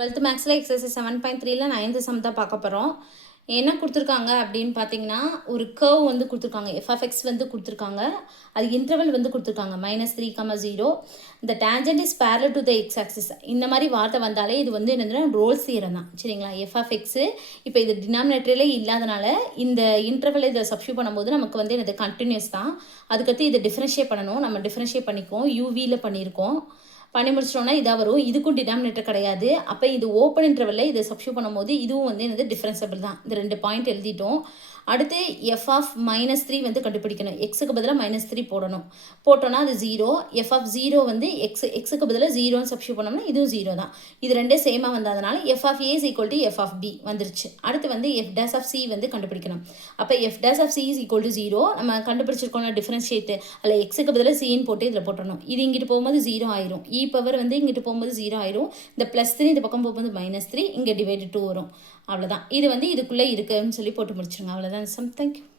12th மேக்ஸில் exercise 7.3ல 9th some தான் பார்க்க போகிறோம். என்ன கொடுத்துருக்காங்க அப்படின்னு பார்த்தீங்கன்னா, ஒரு கர்வ் வந்து கொடுத்துருக்காங்க. எஃப்எஃப்எக்ஸ் வந்து கொடுத்துருக்காங்க. அது இன்டர்வல் வந்து கொடுத்துருக்காங்க -3, 0. இந்த tangent is parallel to the X axis. இந்த மாதிரி வார்த்தை வந்தாலே இது வந்து என்னதுன்னா ரோல்ஸ் தியரம் தான். சரிங்களா? எஃப்எஃப்எக்ஸு இப்போ இது டினாமினேட்டரிலே இல்லாதனால இந்த இன்டர்வல் இதை சப்ஸ்டியூட் பண்ணும்போது நமக்கு வந்து என்னது கண்டினியூஸ் தான். அதுக்கடுத்து இதை டிஃப்ரென்ஷியேட் பண்ணணும். நம்ம டிஃப்ரென்ஷியேட் பண்ணிக்குவோம். யூவியில் பண்ணியிருக்கோம். பண்ணி முடிச்சிட்டோம்னா இதாக வரும். இதுக்கும் டினாமினேட்டர் கிடையாது. அப்போ இது ஓப்பன் இன்டர்வலில் இதை சப்ஸ்டியூட் பண்ணும்போது இதுவும் வந்து என்னது டிஃப்ரென்சபிள் தான். இந்த 2 பாயிண்ட் எழுதிட்டோம். அடுத்து f(-3) வந்து கண்டுபிடிக்கணும். எக்ஸுக்கு பதிலாக -3 போடணும். போட்டோன்னா அது 0. f(0) வந்து எக்ஸுக்கு பதிலாக 0ன்னு சப்ஸ்டியூட் பண்ணோம்னா இதுவும் 0 தான். இது ரெண்டே சேமாக வந்ததுனால f(a) = f(b) வந்துருச்சு. அடுத்து வந்து f' வந்து கண்டுபிடிக்கணும். அப்போ f' 0 நம்ம கண்டுபிடிச்சிருக்கோம் டிஃப்ரென்ஷியேட்டு. அதில் எக்ஸுக்கு பதிலாக சின்னு போட்டு இதில் போட்டணும். இது இங்கிட்டு போகும்போது 0 ஆயிரும். பவர் வந்து இங்கிட்டு போகும்போது 0 ஆயிரும். இந்த +3 இந்த பக்கம் போகும்போது -3 இங்கே /2 வரும். அவ்வளோதான். இது வந்து இதுக்குள்ளே இருக்குன்னு சொல்லி போட்டு முடிச்சுருங்க. அவ்வளோதான் சம். தேங்க்யூ.